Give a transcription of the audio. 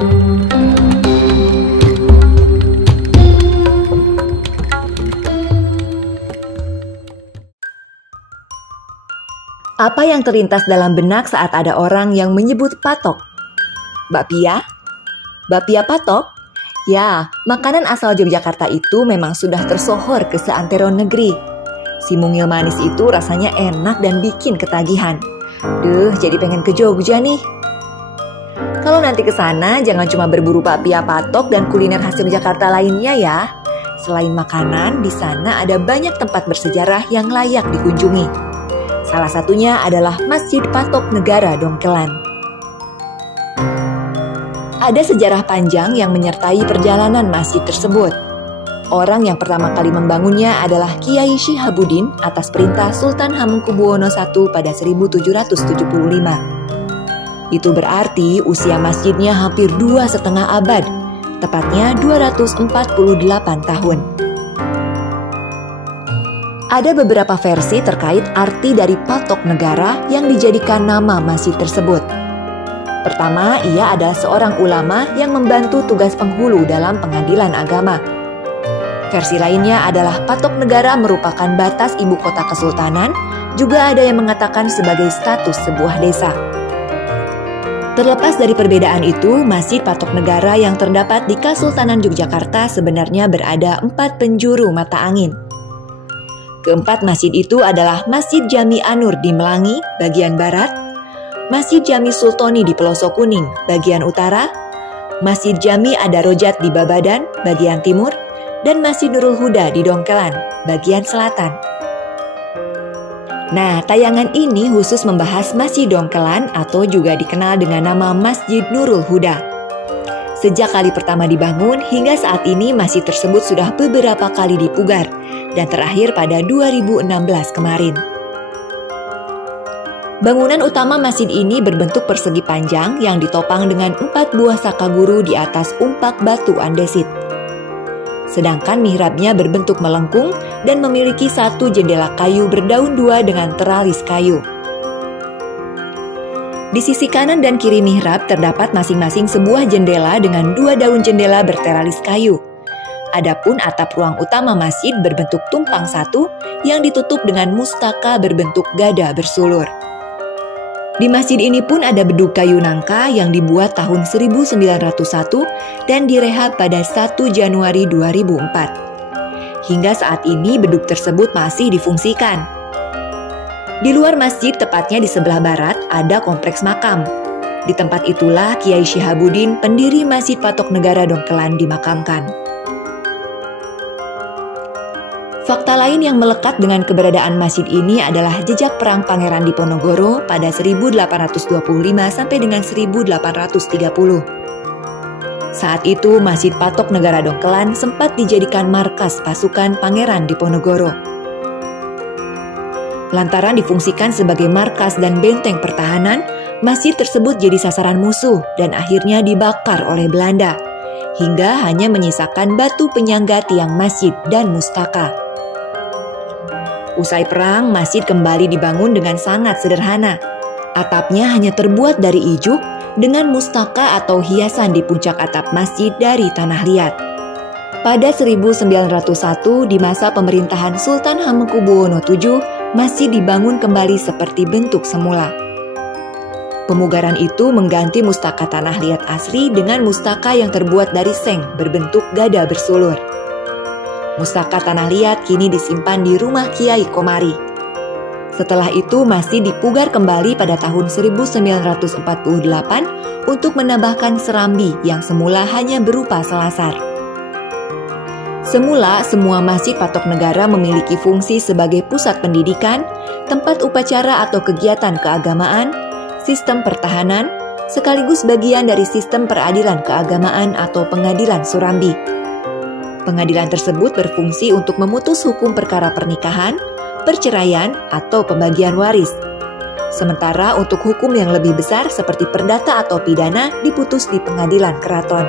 Apa yang terlintas dalam benak saat ada orang yang menyebut patok? Bakpia? Bakpia patok? Ya, makanan asal Yogyakarta itu memang sudah tersohor ke seantero negeri. Si mungil manis itu rasanya enak dan bikin ketagihan. Duh, jadi pengen ke Jogja nih. Kalau nanti ke sana, jangan cuma berburu bakpia patok dan kuliner khas Yogyakarta lainnya ya. Selain makanan, di sana ada banyak tempat bersejarah yang layak dikunjungi. Salah satunya adalah Masjid Patok Negara Dongkelan. Ada sejarah panjang yang menyertai perjalanan masjid tersebut. Orang yang pertama kali membangunnya adalah Kiai Syihabuddin atas perintah Sultan Hamengkubuwono I pada 1775. Itu berarti usia masjidnya hampir 2,5 abad, tepatnya 248 tahun. Ada beberapa versi terkait arti dari patok negara yang dijadikan nama masjid tersebut. Pertama, ia adalah seorang ulama yang membantu tugas penghulu dalam pengadilan agama. Versi lainnya adalah patok negara merupakan batas ibu kota kesultanan, juga ada yang mengatakan sebagai status sebuah desa. Terlepas dari perbedaan itu, Masjid Patok Negara yang terdapat di Kesultanan Yogyakarta sebenarnya berada 4 penjuru mata angin. Keempat masjid itu adalah Masjid Jami Anur di Melangi, bagian barat, Masjid Jami Sultoni di Pelosok Kuning, bagian utara, Masjid Jami Adarojat di Babadan, bagian timur, dan Masjid Nurul Huda di Dongkelan, bagian selatan. Nah, tayangan ini khusus membahas Masjid Dongkelan atau juga dikenal dengan nama Masjid Nurul Huda. Sejak kali pertama dibangun hingga saat ini masjid tersebut sudah beberapa kali dipugar dan terakhir pada 2016 kemarin. Bangunan utama masjid ini berbentuk persegi panjang yang ditopang dengan 4 buah sakaguru di atas umpak batu andesit. Sedangkan mihrabnya berbentuk melengkung dan memiliki 1 jendela kayu berdaun 2 dengan teralis kayu. Di sisi kanan dan kiri mihrab terdapat masing-masing sebuah jendela dengan 2 daun jendela berteralis kayu. Adapun atap ruang utama masjid berbentuk tumpang 1 yang ditutup dengan mustaka berbentuk gada bersulur. Di masjid ini pun ada bedug kayu nangka yang dibuat tahun 1901 dan direhab pada 1 Januari 2004. Hingga saat ini bedug tersebut masih difungsikan. Di luar masjid, tepatnya di sebelah barat, ada kompleks makam. Di tempat itulah Kiai Syihabuddin, pendiri Masjid Patok Negara Dongkelan, dimakamkan. Fakta lain yang melekat dengan keberadaan masjid ini adalah jejak perang Pangeran Diponegoro pada 1825 sampai dengan 1830. Saat itu, Masjid Patok Negara Dongkelan sempat dijadikan markas pasukan Pangeran Diponegoro. Lantaran difungsikan sebagai markas dan benteng pertahanan, masjid tersebut jadi sasaran musuh dan akhirnya dibakar oleh Belanda, hingga hanya menyisakan batu penyangga tiang masjid dan mustaka. Usai perang, masjid kembali dibangun dengan sangat sederhana. Atapnya hanya terbuat dari ijuk dengan mustaka atau hiasan di puncak atap masjid dari tanah liat. Pada 1901, di masa pemerintahan Sultan Hamengkubuwono VII, masjid dibangun kembali seperti bentuk semula. Pemugaran itu mengganti mustaka tanah liat asli dengan mustaka yang terbuat dari seng berbentuk gada bersulur. Mustaka tanah liat kini disimpan di rumah Kiai Komari. Setelah itu masjid dipugar kembali pada tahun 1948 untuk menambahkan serambi yang semula hanya berupa selasar. Semula, semua Masjid Patok Negara memiliki fungsi sebagai pusat pendidikan, tempat upacara atau kegiatan keagamaan, sistem pertahanan, sekaligus bagian dari sistem peradilan keagamaan atau pengadilan Surambi. Pengadilan tersebut berfungsi untuk memutus hukum perkara pernikahan, perceraian, atau pembagian waris. Sementara untuk hukum yang lebih besar seperti perdata atau pidana diputus di pengadilan keraton.